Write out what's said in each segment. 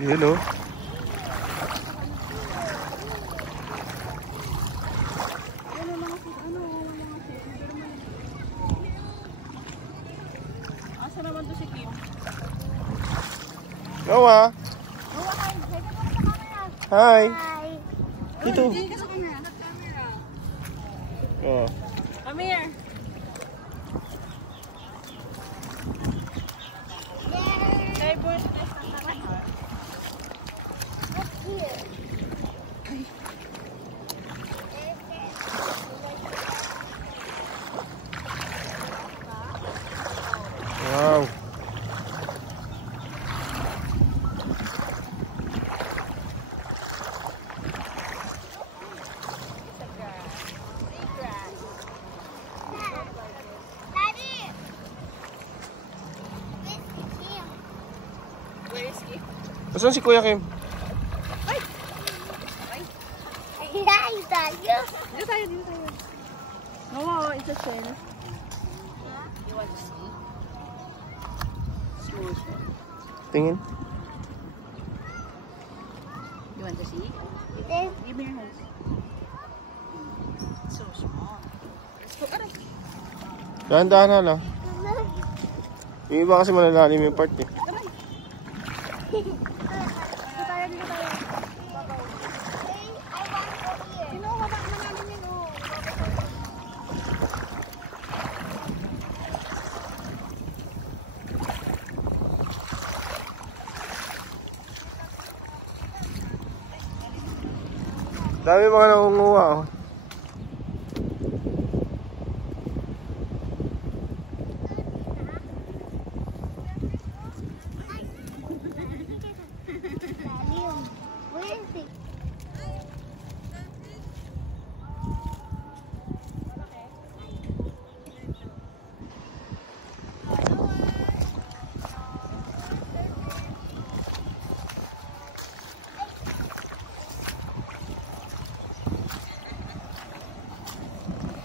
Yun o. Asa naman to si Kim? Noah. Hi. Dito. Oh. Come here. Say birthday sa karaha. Wow. Saan si Kuya Kim? Ay! Dito tayo. Dito tayo. No, it's a shell. You want to see? Small shell. Tingin. You want to see? This Give me your hands. It's so small. Let's go. Aray. Dahan-dahan na lang. Yung iba kasi malalalim yung part eh. Dami mga nangunguha oh. Where is it?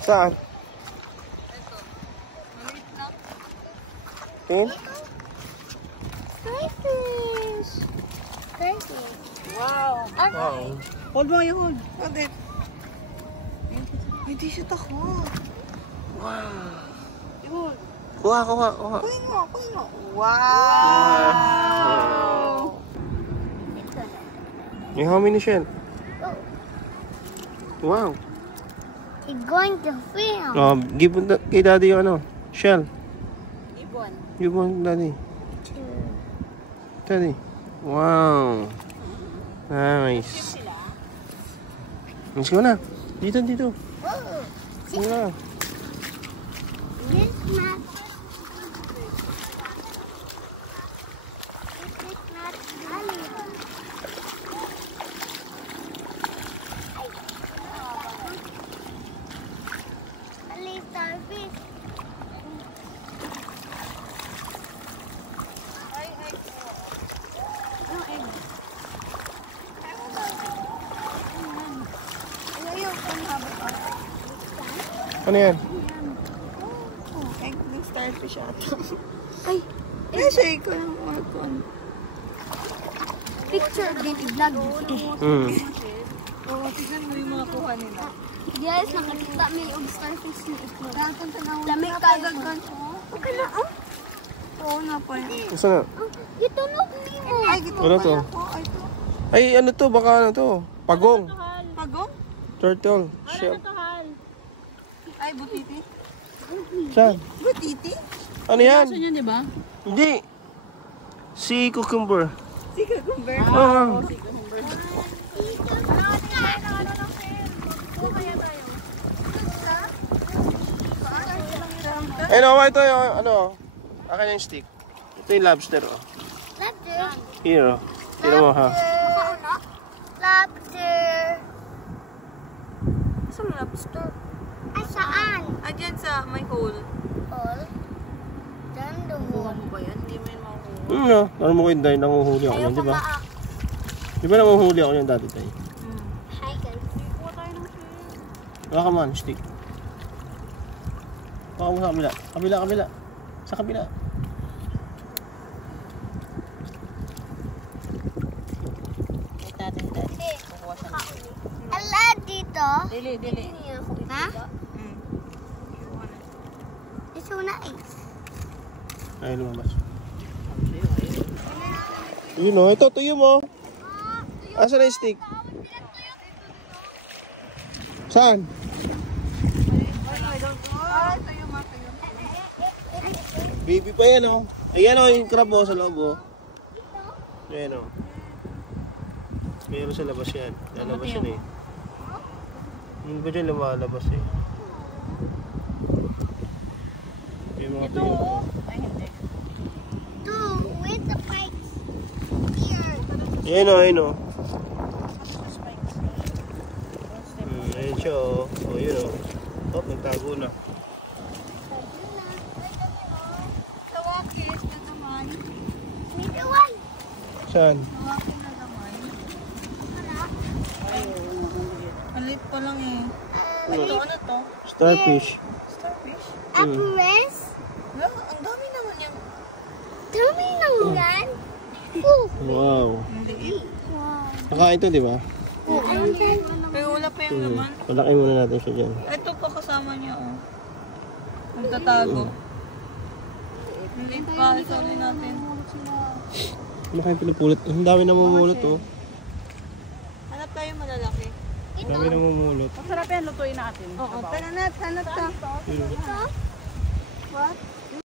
Saan? Tingin? Starfish. Starfish. Wow. Wow. Hold mo yung hold. Hold it. Hindi siya takot. Wow. Hold. Kuha. Kuhin mo. Wow. May how many shell? Wow. He's going to film. Give kay daddy yung ano, shell. Ibon. Give mo daddy. Daddy. Wow. Nice. Let's go na. Dito. Oh, Sige na. this map. This map. Ali starfish. Ano yan? Egg ng starfish ata. Ay, Shake ko lang mga kon. picture din i-vlog dito. Oo, tignan mo yung mga kuha nila. Guys, nakakita may og starfish ni ito. Dami kagagan. Okay na, oh. Oo na pa yan. Gusto na? Ito no nimo. Ay, gito Ano pa to? na po. Ay, to. Ay, ano to? Baka ano to? Pagong. Pagong? Turtle. Shell. Ay, butiti. Saan? Butiti? Ano yan? Gusto niyo, di ba? Hindi. Si cucumber. Si cucumber. Oo. Si cucumber. Ay, no, ito yung ano. Akin yung stick. Ito yung lobster. Oh. Lobster. Here. Oh. Tira mo ha. Lobster. Saan lobster? Ay, saan? Ah, dyan sa may hole. All. Dyan Kuha doon. mo ba yan? Hindi mo yun makuha. No. Ano mo kayo dahil nanguhuli ako yan, di ba? Di ba nanguhuli ako yan dati tayo? Hi guys. Kuha tayo ng shell. Wala ka man, stick. Baka mo sa kabila. Kabila. Sa kabila. Ala, dito. Dili. Ha? Ito na eh. Ay, lumabas. Yun o, ito, tuyo mo. Asa na yung stick? Saan? Baby pa yan o. Ayan o, yung crab o sa loob o. Ayan o. Meron sa labas yan. Lalabas yan eh. Hindi ba dyan lumalabas eh? Yung mga tuyo. Ay, hindi. With the pipes here. Ayan o, ayan o. Ayan siya o. O, yun o. Oh, nagtago na. Tawakis na naman. May tawag. Saan? Tawakis na naman. Alit pa lang eh. Ano? Ano to? Starfish. Starfish? Apples. Ang dami naman yan. Dami ng yan. Wow. Hindi. Nakain ito, di ba? Pero wala pa yung laman. Palakin muna natin siya dyan. Ito pa kasama niya oh. Nagtatago. Hindi pa, isali natin. Ano kayong pinupulot? Ang dami na mamulot oh. Hanap tayo malalaki. Ang dami na mamulot. Masarap yan, lutuin natin. Oo, tara na, hanap ka. Ito? What?